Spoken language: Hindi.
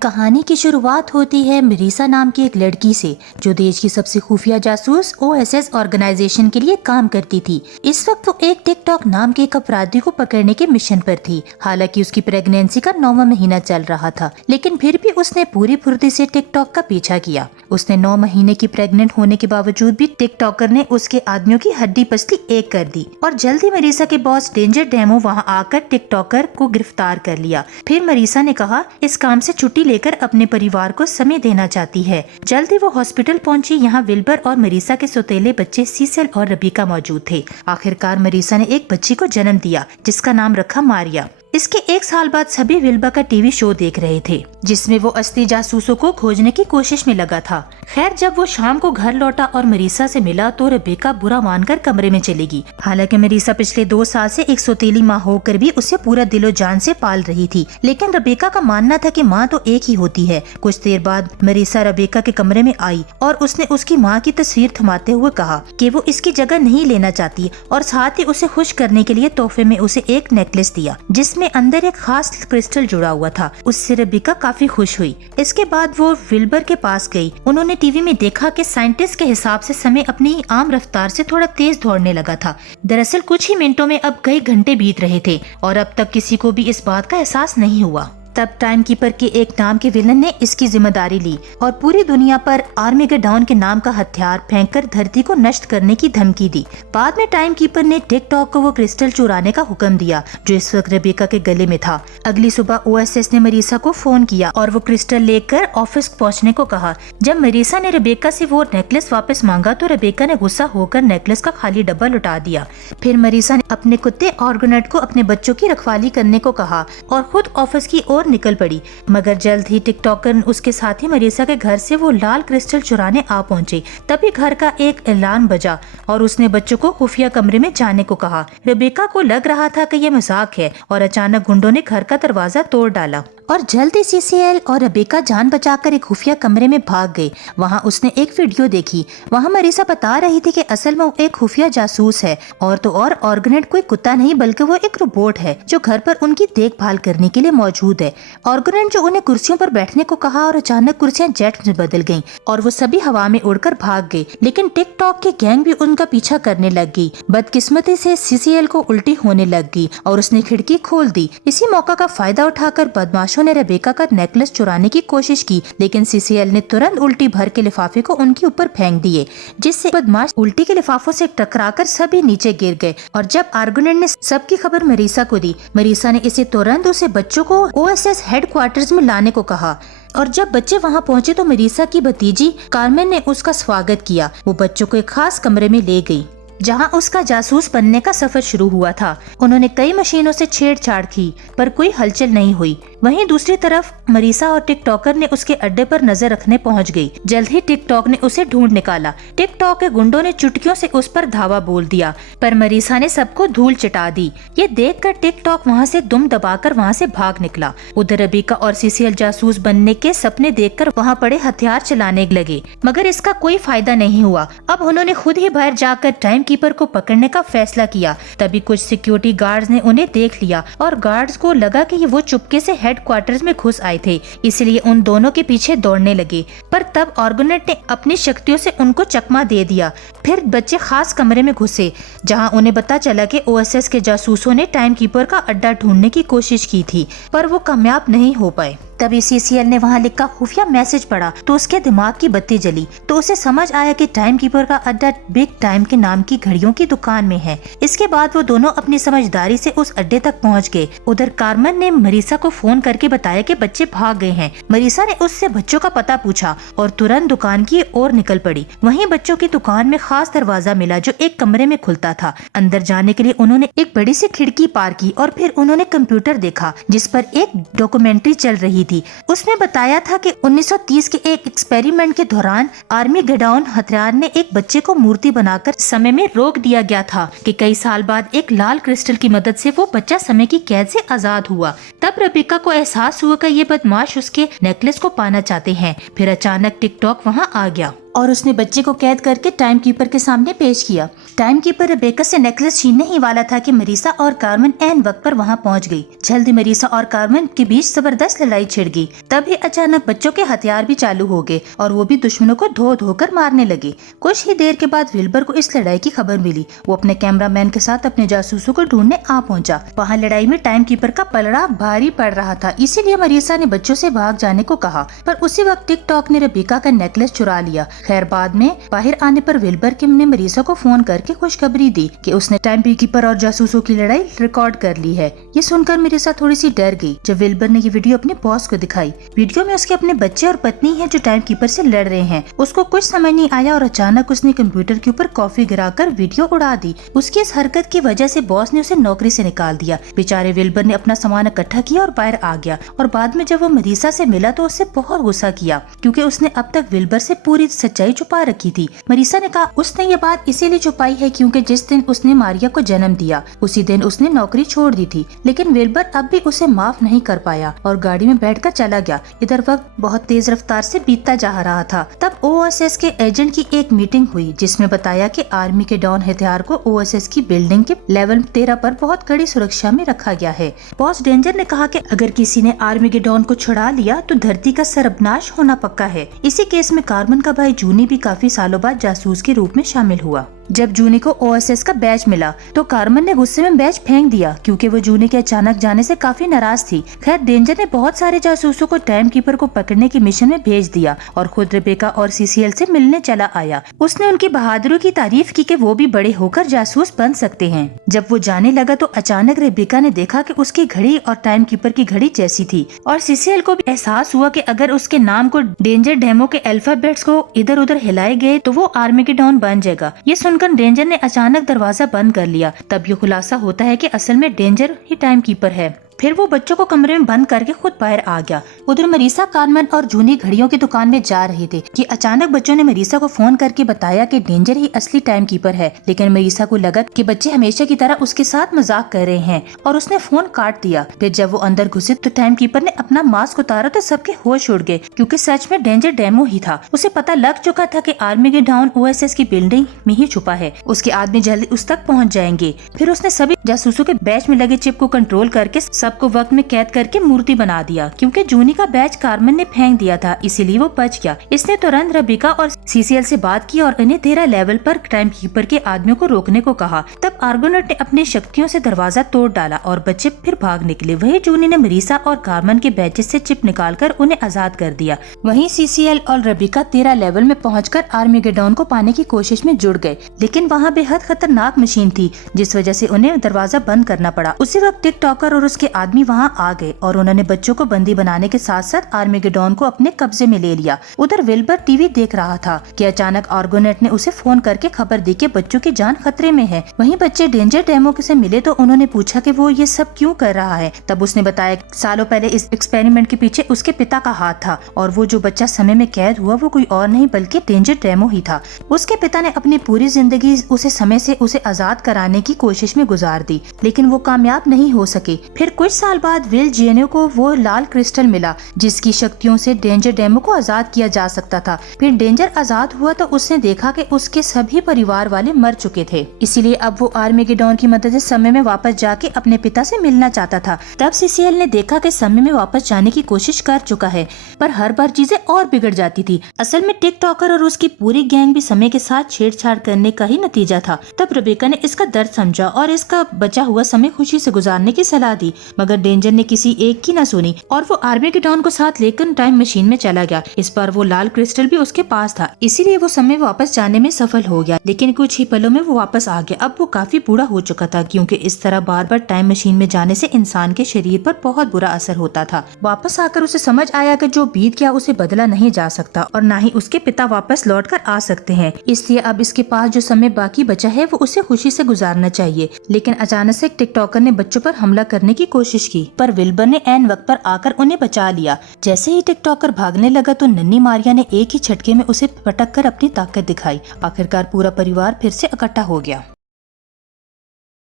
कहानी की शुरुआत होती है मरीसा नाम की एक लड़की से, जो देश की सबसे खुफिया जासूस OSS ऑर्गेनाइजेशन के लिए काम करती थी। इस वक्त वो एक टिकटॉक नाम के एक अपराधी को पकड़ने के मिशन पर थी। हालांकि उसकी प्रेगनेंसी का 9वां महीना चल रहा था, लेकिन फिर भी उसने पूरी फुर्ती से टिकटॉक का पीछा किया। उसने 9 महीने की प्रेग्नेंट होने के बावजूद भी टिकटॉकर ने उसके आदमियों की हड्डी पसली एक कर दी और जल्दी मरीसा के बॉस डेंजर डेमो वहाँ आकर टिकटॉकर को गिरफ्तार कर लिया। फिर मरीसा ने कहा इस काम से छुट्टी लेकर अपने परिवार को समय देना चाहती है। जल्दी वो हॉस्पिटल पहुंची। यहाँ विल्बर और मरीसा के सौतेले बच्चे सीसेल और रबीका मौजूद थे। आखिरकार मरीसा ने एक बच्ची को जन्म दिया जिसका नाम रखा मारिया। इसके 1 साल बाद सभी विल्बा का टीवी शो देख रहे थे, जिसमें वो असली जासूसों को खोजने की कोशिश में लगा था। खैर, जब वो शाम को घर लौटा और मरीसा से मिला तो रबीका बुरा मानकर कमरे में चली गई। हालांकि मरीसा पिछले 2 साल से एक सौतेली माँ होकर भी उसे पूरा दिलो जान से पाल रही थी, लेकिन रबीका का मानना था कि माँ तो एक ही होती है। कुछ देर बाद मरीसा रबीका के कमरे में आई और उसने उसकी माँ की तस्वीर थमाते हुए कहा कि वो इसकी जगह नहीं लेना चाहती और साथ ही उसे खुश करने के लिए तोहफे में उसे एक नेकलेस दिया जिसमें अंदर एक खास क्रिस्टल जुड़ा हुआ था। उससे रबीका काफी खुश हुई। इसके बाद वो विल्बर के पास गई। उन्होंने टीवी में देखा कि साइंटिस्ट के हिसाब से समय अपनी आम रफ्तार से थोड़ा तेज दौड़ने लगा था। दरअसल कुछ ही मिनटों में अब कई घंटे बीत रहे थे और अब तक किसी को भी इस बात का एहसास नहीं हुआ। तब टाइम कीपर के एक नाम के विलन ने इसकी जिम्मेदारी ली और पूरी दुनिया पर आर्मेगेडॉन के नाम का हथियार फेंककर धरती को नष्ट करने की धमकी दी। बाद में टाइम कीपर ने टिकटॉक को वो क्रिस्टल चुराने का हुक्म दिया जो इस वक्त रबीका के गले में था। अगली सुबह OSS ने मरीसा को फोन किया और वो क्रिस्टल लेकर ऑफिस पहुँचने को कहा। जब मरीसा ने रबीका से वो नेकलेस वापस मांगा तो रबीका ने गुस्सा होकर नेकलेस का खाली डब्बा लौटा दिया। फिर मरीसा ने अपने कुत्ते ऑर्गेनेट को अपने बच्चों की रखवाली करने को कहा और खुद ऑफिस की ओर निकल पड़ी। मगर जल्द ही टिकटॉकर उसके साथी मरीसा के घर से वो लाल क्रिस्टल चुराने आ पहुंचे। तभी घर का एक ऐलान बजा और उसने बच्चों को खुफिया कमरे में जाने को कहा। रबीका को लग रहा था कि यह मजाक है और अचानक गुंडों ने घर का दरवाजा तोड़ डाला और जल्दी CCL और रबीका जान बचाकर एक खुफिया कमरे में भाग गए। वहाँ उसने एक वीडियो देखी। वहाँ मरीसा बता रही थी कि असल में वो एक खुफिया जासूस है और तो और ऑर्गेनेट कोई कुत्ता नहीं बल्कि वो एक रोबोट है जो घर पर उनकी देखभाल करने के लिए मौजूद है। ऑर्गेनेट जो उन्हें कुर्सियों पर बैठने को कहा और अचानक कुर्सियाँ जेट में बदल गयी और वो सभी हवा में उड़कर भाग गए। लेकिन टिकटॉक की गैंग भी उनका पीछा करने लग गई। बदकिस्मती से CCL को उल्टी होने लग गई और उसने खिड़की खोल दी। इसी मौका का फायदा उठाकर बदमाशों ने रबीका का नेकलेस चुराने की कोशिश की, लेकिन CCL ने तुरंत उल्टी भर के लिफाफे को उनके ऊपर फेंक दिए, जिससे बदमाश उल्टी के लिफाफों से टकराकर सभी नीचे गिर गए। और जब आर्गुनेट ने सबकी खबर मरीसा को दी, मरीसा ने इसे तुरंत उसे बच्चों को OSS हेडक्वार्टर्स में लाने को कहा। और जब बच्चे वहां पहुंचे तो मरीसा की भतीजी कार्मेन ने उसका स्वागत किया। वो बच्चों को एक खास कमरे में ले गई जहां उसका जासूस बनने का सफर शुरू हुआ था। उन्होंने कई मशीनों से छेड़छाड़ की पर कोई हलचल नहीं हुई। वहीं दूसरी तरफ मरीसा और टिकटॉकर ने उसके अड्डे पर नजर रखने पहुंच गई। जल्द ही टिकटॉक ने उसे ढूंढ निकाला। टिकटॉक के गुंडों ने चुटकियों से उस पर धावा बोल दिया पर मरीसा ने सबको धूल चटा दी। ये देखकर टिकटॉक वहां से दुम दबाकर वहां से भाग निकला। उधर रबीका और CCL जासूस बनने के सपने देखकर वहां पड़े हथियार चलाने लगे, मगर इसका कोई फायदा नहीं हुआ। अब उन्होंने खुद ही बाहर जाकर टाइम कीपर को पकड़ने का फैसला किया। तभी कुछ सिक्योरिटी गार्ड्स ने उन्हें देख लिया और गार्ड्स को लगा कि वो चुपके से हेडक्वार्टर्स में घुस आए थे, इसलिए उन दोनों के पीछे दौड़ने लगे। पर तब ऑर्गेनेट ने अपनी शक्तियों से उनको चकमा दे दिया। फिर बच्चे खास कमरे में घुसे जहां उन्हें पता चला कि OSS के जासूसों ने टाइम कीपर का अड्डा ढूंढने की कोशिश की थी पर वो कामयाब नहीं हो पाए। तभी CCL ने वहां लिखा खुफिया मैसेज पढ़ा तो उसके दिमाग की बत्ती जली। तो उसे समझ आया कि टाइम कीपर का अड्डा बिग टाइम के नाम की घड़ियों की दुकान में है। इसके बाद वो दोनों अपनी समझदारी से उस अड्डे तक पहुंच गए। उधर कार्मेन ने मरीसा को फोन करके बताया कि बच्चे भाग गए हैं। मरीसा ने उससे बच्चों का पता पूछा और तुरंत दुकान की ओर निकल पड़ी। वहीं बच्चों की दुकान में खास दरवाजा मिला जो एक कमरे में खुलता था। अंदर जाने के लिए उन्होंने एक बड़ी सी खिड़की पार की और फिर उन्होंने कंप्यूटर देखा जिस पर एक डॉक्यूमेंट्री चल रही थी। उसमें बताया था कि 1930 के एक एक्सपेरिमेंट के दौरान आर्मेगेडॉन हथियार ने एक बच्चे को मूर्ति बनाकर समय में रोक दिया गया था कि कई साल बाद एक लाल क्रिस्टल की मदद से वो बच्चा समय की कैद से आजाद हुआ। तब रबीका को एहसास हुआ कि ये बदमाश उसके नेकलेस को पाना चाहते हैं। फिर अचानक टिकटॉक वहाँ आ गया और उसने बच्चे को कैद करके टाइम कीपर के सामने पेश किया। टाइम कीपर रेबेका से नेकलेस छीनने ही वाला था कि मरीसा और कार्मेन ऐन वक्त पर वहां पहुंच गई। जल्दी मरीसा और कार्मेन के बीच जबरदस्त लड़ाई छिड़ गई। तभी अचानक बच्चों के हथियार भी चालू हो गए और वो भी दुश्मनों को धो धो कर मारने लगे। कुछ ही देर के बाद विल्बर को इस लड़ाई की खबर मिली। वो अपने कैमरामैन के साथ अपने जासूसों को ढूंढने आ पहुंचा। वहाँ लड़ाई में टाइम कीपर का पलड़ा भारी पड़ रहा था, इसीलिए मरीसा ने बच्चों से भाग जाने को कहा, पर उसी वक्त टिकटॉक ने रेबेका का नेकलेस चुरा लिया। खैर बाद में बाहर आने पर विल्बर ने मरीसा को फोन करके खुशखबरी दी कि उसने टाइम कीपर और जासूसों की लड़ाई रिकॉर्ड कर ली है। ये सुनकर मरीसा थोड़ी सी डर गई जब विल्बर ने ये वीडियो अपने बॉस को दिखाई। वीडियो में उसके अपने बच्चे और पत्नी है जो टाइम कीपर से लड़ रहे हैं। उसको कुछ समझ नहीं आया और अचानक उसने कंप्यूटर के ऊपर कॉफी गिराकर वीडियो उड़ा दी। उसकी इस हरकत की वजह से बॉस ने उसे नौकरी से निकाल दिया। बेचारे विल्बर ने अपना सामान इकट्ठा किया और बाहर आ गया और बाद में जब वो मरीसा से मिला तो उससे बहुत गुस्सा किया क्योंकि उसने अब तक विल्बर से पूरी सच्चाई छुपा रखी थी। मरीसा ने कहा उसने ये बात इसीलिए छुपाई है क्योंकि जिस दिन उसने मारिया को जन्म दिया उसी दिन उसने नौकरी छोड़ दी थी, लेकिन विल्बर अब भी उसे माफ नहीं कर पाया और गाड़ी में बैठकर चला गया। इधर वक्त बहुत तेज रफ्तार से बीतता जा रहा था। तब ओएसएस के एजेंट की एक मीटिंग हुई जिसमें बताया कि आर्मी के डॉन हथियार को ओएसएस की बिल्डिंग के लेवल 13 पर बहुत कड़ी सुरक्षा में रखा गया है। बॉस डेंजर ने कहा कि अगर किसी ने आर्मी के डॉन को छुड़ा लिया तो धरती का सर्वनाश होना पक्का है। इसी केस में कार्मेन का भाई जूनी भी काफी सालों बाद जासूस के रूप में शामिल हुआ। जब जूनी को ओएसएस का बैच मिला तो कार्मेन ने गुस्से में बैच फेंक दिया क्योंकि वो जूनी के अचानक जाने से काफी नाराज थी। खैर डेंजर ने बहुत सारे जासूसों को टाइम कीपर को पकड़ने की मिशन में भेज दिया और खुद रेबेका और सीसीएल से मिलने चला आया। उसने उनकी बहादुरी की तारीफ की कि वो भी बड़े होकर जासूस बन सकते हैं। जब वो जाने लगा तो अचानक रेबेका ने देखा कि उसकी घड़ी और टाइम कीपर की घड़ी जैसी थी और सीसीएल को भी एहसास हुआ कि अगर उसके नाम को डेंजर डेमो के अल्फाबेट्स को इधर उधर हिलाए गए तो वो आर्मी के डॉन बन जाएगा। ये सुनकर डेंजर ने अचानक दरवाजा बंद कर लिया। तब ये खुलासा होता है कि असल में डेंजर ही टाइम कीपर है। फिर वो बच्चों को कमरे में बंद करके खुद बाहर आ गया। उधर मरीसा, कार्मेन और जूनी घड़ियों की दुकान में जा रहे थे कि अचानक बच्चों ने मरीसा को फोन करके बताया कि डेंजर ही असली टाइम कीपर है। लेकिन मरीसा को लगा कि बच्चे हमेशा की तरह उसके साथ मजाक कर रहे हैं और उसने फोन काट दिया। फिर जब वो अंदर घुसे तो टाइम कीपर ने अपना मास्क उतारा तो सबके होश उड़ गए क्योंकि सच में डेंजर डेमो ही था। उसे पता लग चुका था कि आर्मी के डाउन ओएसएस की बिल्डिंग में ही छुपा है। उसके आदमी जल्दी उस तक पहुँच जाएंगे। फिर उसने सभी जासूसों के बैच में लगे चिप को कंट्रोल करके सबको वक्त में कैद करके मूर्ति बना दिया। क्योंकि जूनी का बैच कार्मेन ने फेंक दिया था इसीलिए वो बच गया। इसने तुरंत रेबेका और सीसीएल से बात की और इन्हें 13 लेवल पर टाइम कीपर के आदमियों को रोकने को कहा। तब आर्गोनेट ने अपनी शक्तियों से दरवाजा तोड़ डाला और बच्चे फिर भाग निकले। वही जूनी ने मरीसा और कार्मेन के बैचेस से चिप निकालकर उन्हें आजाद कर दिया। वहीं सीसीएल और रेबेका 13 लेवल में पहुंचकर आर्मेगेडोन को पाने की कोशिश में जुड़ गए, लेकिन वहाँ बेहद खतरनाक मशीन थी जिस वजह से उन्हें दरवाजा बंद करना पड़ा। उसी वक्त टिकटॉकर और उसके आदमी वहाँ आ गए और उन्होंने बच्चों को बंदी बनाने के साथ साथ आर्मेगेडोन को अपने कब्जे में ले लिया। उधर विल्बर टीवी देख रहा था कि अचानक आर्गोनेट ने उसे फोन करके खबर दी कि बच्चों की जान खतरे में है। वहीं बच्चे डेंजर डेमो से मिले तो उन्होंने पूछा कि वो ये सब क्यों कर रहा है। तब उसने बताया सालों पहले इस एक्सपेरिमेंट के पीछे उसके पिता का हाथ था और वो जो बच्चा समय में कैद हुआ वो कोई और नहीं बल्कि डेंजर डेमो ही था। उसके पिता ने अपनी पूरी जिंदगी उसे समय से उसे आजाद कराने की कोशिश में गुजार दी, लेकिन वो कामयाब नहीं हो सके। फिर कुछ साल बाद विल जेनो को वो लाल क्रिस्टल मिला जिसकी शक्तियों से डेंजर डेमो को आजाद किया जा सकता था। फिर डेंजर आजाद हुआ तो उसने देखा कि उसके सभी परिवार वाले मर चुके थे, इसीलिए अब वो आर्मेगेडोन की मदद से समय में वापस जाके अपने पिता से मिलना चाहता था। तब सीसीएल ने देखा कि समय में वापस जाने की कोशिश कर चुका है, पर हर बार चीजें और बिगड़ जाती थी। असल में टिकटॉकर और उसकी पूरी गैंग भी समय के साथ छेड़छाड़ करने का ही नतीजा था। तब रेबेका ने इसका दर्द समझा और इसका बचा हुआ समय खुशी से गुजारने की सलाह दी, मगर डेंजर ने किसी एक की न सुनी और वो आर्मेगेडोन को साथ लेकर टाइम मशीन में चला गया। इस बार वो लाल क्रिस्टल भी उसके पास था, इसीलिए वो समय वापस जाने में सफल हो गया। लेकिन कुछ ही पलों में वो वापस आ गया। अब वो काफी बूढ़ा हो चुका था क्योंकि इस तरह बार बार टाइम मशीन में जाने से इंसान के शरीर पर बहुत बुरा असर होता था। वापस आकर उसे समझ आया कि जो बीत गया उसे बदला नहीं जा सकता और न ही उसके पिता वापस लौट कर आ सकते हैं, इसलिए अब इसके पास जो समय बाकी बचा है वो उसे खुशी से गुजारना चाहिए। लेकिन अचानक से टिकटॉकर ने बच्चों पर हमला करने की कोशिश की, पर विल्बर ने ऐन वक्त पर आकर उन्हें बचा लिया। जैसे ही टिकटॉकर भागने लगा तो नन्ही मारिया ने एक ही झटके में उसे पटक कर अपनी ताकत दिखाई। आखिरकार पूरा परिवार फिर से इकट्ठा हो गया।